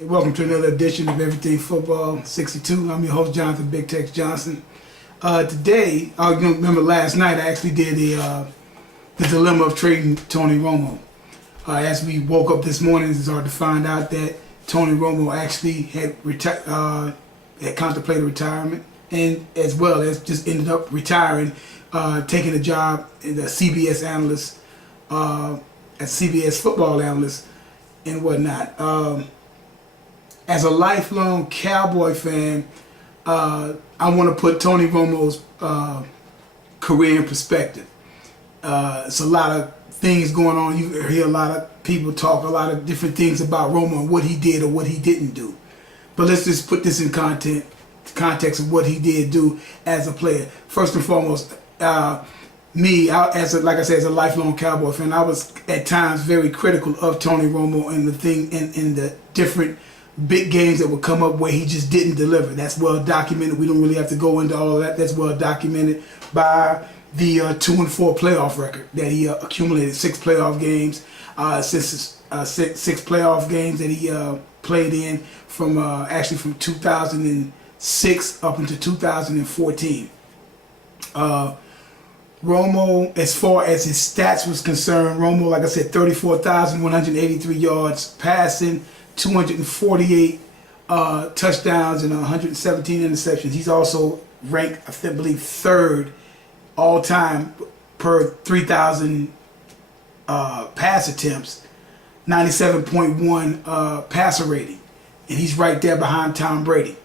Welcome to another edition of Everything Football 62. I'm your host, Jonathan Big Tex Johnson. Today, I remember last night I actually did the dilemma of trading Tony Romo. As we woke up this morning, it's hard to find out that Tony Romo actually had contemplated retirement, and as well as just ended up retiring, taking a job as a CBS analyst, as CBS football analyst, and whatnot. As a lifelong Cowboy fan, I want to put Tony Romo's career in perspective. It's a lot of things going on. You hear a lot of people talk a lot of different things about Romo and what he did or what he didn't do. But let's just put this in context of what he did do as a player. First and foremost, like I said, as a lifelong Cowboy fan, I was at times very critical of Tony Romo and in the different big games that would come up where he just didn't deliver. That's well documented. We don't really have to go into all of that. That's well documented by the 2-4 playoff record that he accumulated. 6 playoff games, six playoff games that he played in from actually from 2006 up into 2014. Romo, as far as his stats was concerned, Romo, like I said, 34,183 yards passing, 248 touchdowns and 117 interceptions. He's also ranked, I believe, 3rd all time per 3,000 pass attempts, 97.1 passer rating, and he's right there behind Tom Brady.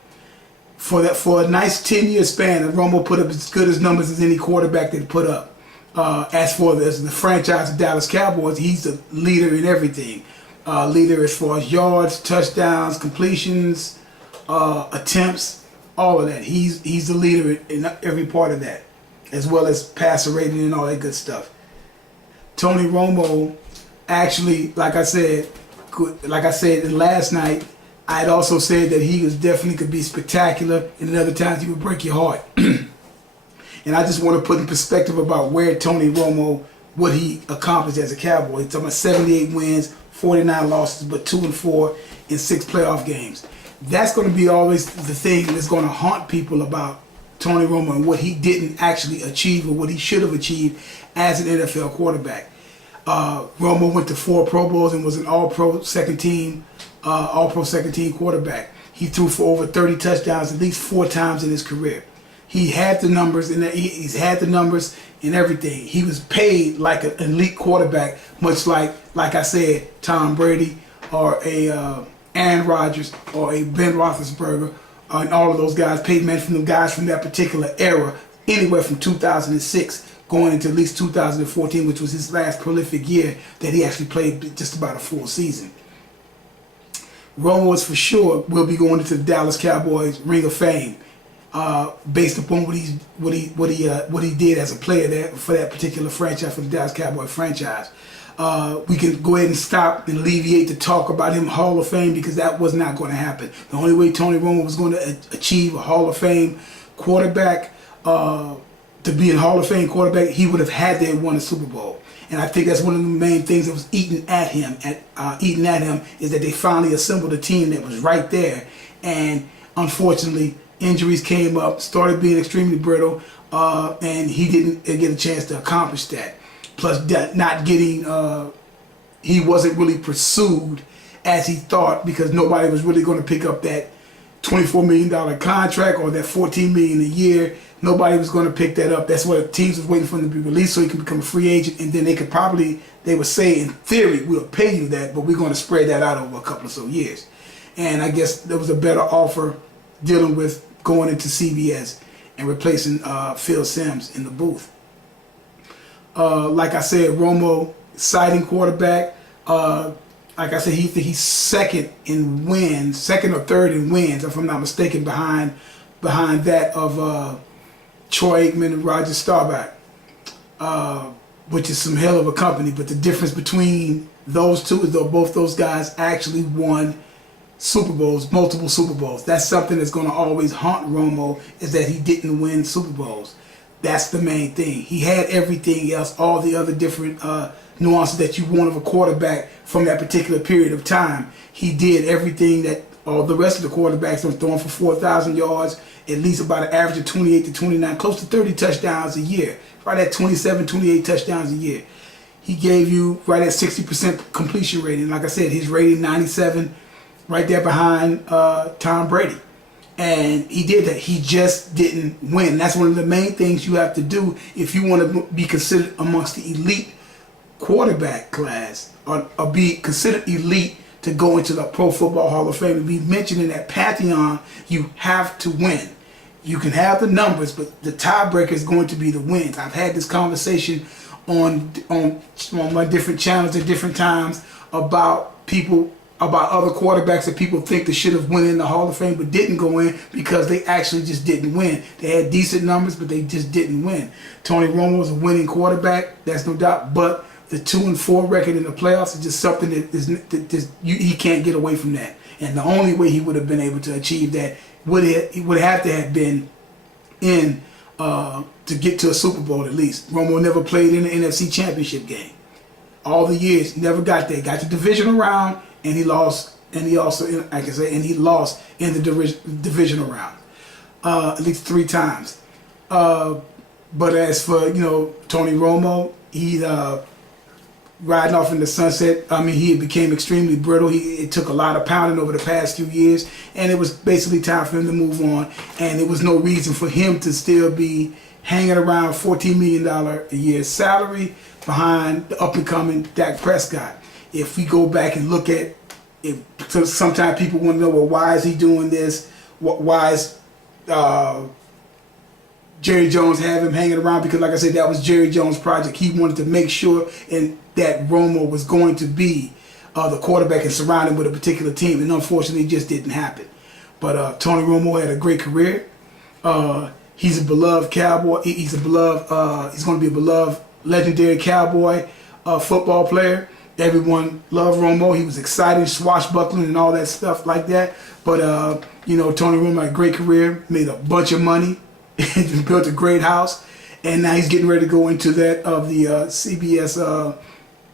For a nice 10-year span, Romo put up as good as numbers as any quarterback that put up. As for the franchise of Dallas Cowboys, he's the leader in everything. Leader as far as yards, touchdowns, completions, attempts, all of that. He's the leader in every part of that, as well as passer rating and all that good stuff. Tony Romo, actually, like I said last night, I had also said that he was definitely could be spectacular, and at other times he would break your heart. And I just want to put in perspective about where Tony Romo, what he accomplished as a Cowboy. He's talking about 78 wins, 49 losses, but 2-4 in 6 playoff games. That's going to be always the thing that's going to haunt people about Tony Romo and what he didn't actually achieve or what he should have achieved as an NFL quarterback. Romo went to 4 Pro Bowls and was an All-Pro second team quarterback. He threw for over 30 touchdowns at least 4 times in his career. He had the numbers, and he's had the numbers and everything. He was paid like an elite quarterback, much like I said, Tom Brady or a Aaron Rodgers or a Ben Roethlisberger, and all of those guys paid men from the guys from that particular era, anywhere from 2006 going into at least 2014, which was his last prolific year that he actually played just about a full season. Romo is for sure will be going into the Dallas Cowboys Ring of Fame, based upon what he did as a player there for that particular franchise, for the Dallas Cowboys franchise. We can go ahead and stop and alleviate the talk about him Hall of Fame, because that was not going to happen. The only way Tony Romo was going to achieve a Hall of Fame quarterback, to be a Hall of Fame quarterback, he would have had to have won a Super Bowl. And I think that's one of the main things that was eating at him is that they finally assembled a team that was right there, and unfortunately injuries came up, started being extremely brittle, and he didn't get a chance to accomplish that. Plus, he wasn't really pursued as he thought, because nobody was really going to pick up that $24 million contract or that $14 million a year. Nobody was going to pick that up. That's what teams was waiting for him to be released so he could become a free agent, and then they would say, in theory, we'll pay you that, but we're going to spread that out over a couple of years. And I guess there was a better offer dealing with going into CBS and replacing Phil Simms in the booth. Like I said, Romo, exciting quarterback. Like I said, he's second or third in wins, if I'm not mistaken, behind that of Troy Aikman and Roger Staubach, which is some hell of a company. But the difference between those two is that both those guys actually won Super Bowls, multiple Super Bowls. That's something that's going to always haunt Romo, is that he didn't win Super Bowls. That's the main thing. He had everything else, all the other different nuances that you want of a quarterback from that particular period of time. He did everything that all the rest of the quarterbacks are throwing for 4,000 yards, at least about an average of 28 to 29, close to 30 touchdowns a year, right at 27, 28 touchdowns a year. He gave you right at 60% completion rating. Like I said, his rating 97, right there behind Tom Brady. And he did that. He just didn't win. That's one of the main things you have to do if you want to be considered amongst the elite quarterback class, or be considered elite to go into the Pro Football Hall of Fame and be mentioned in that pantheon. You have to win. You can have the numbers, but the tiebreaker is going to be the wins. I've had this conversation on my different channels at different times about other quarterbacks that people think that should have went in the Hall of Fame but didn't go in because they actually just didn't win. They had decent numbers, but they just didn't win. Tony Romo was a winning quarterback, that's no doubt, but the 2-4 record in the playoffs is just something he can't get away from that. And the only way he would have been able to achieve that would have to have been in to get to a Super Bowl at least. Romo never played in the NFC Championship game. All the years, never got there. Got the divisional round, and he lost. And he also, like I say, and he lost in the divisional round at least 3 times. But as for Tony Romo, he riding off in the sunset. I mean, he became extremely brittle. It took a lot of pounding over the past few years, and it was basically time for him to move on. And there was no reason for him to still be hanging around $14 million a year salary behind the up-and-coming Dak Prescott. If we go back and look at it, so sometimes people want to know, well, why is he doing this? Why is Jerry Jones have him hanging around? Because like I said, that was Jerry Jones' project. He wanted to make sure that Romo was going to be the quarterback and surround him with a particular team, and unfortunately it just didn't happen. But Tony Romo had a great career. He's a beloved Cowboy. He's going to be a beloved legendary Cowboy football player. Everyone loved Romo. He was excited, swashbuckling and all that stuff like that. But Tony Romo had a great career, made a bunch of money, built a great house, and now he's getting ready to go into that of the CBS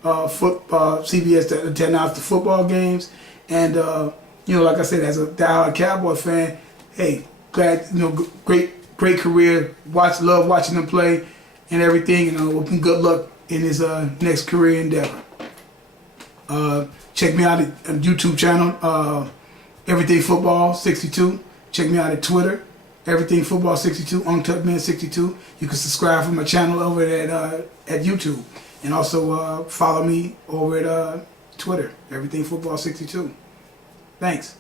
CBS to announce the football games. And like I said, as a diehard Cowboy fan, hey, glad, great career. Love watching him play and everything. And good luck in his next career endeavor. Check me out at YouTube channel, Everything Football 62. Check me out at Twitter, Everything Football 62, Untucked Man 62. You can subscribe for my channel over at YouTube, and also follow me over at Twitter, Everything Football 62. Thanks.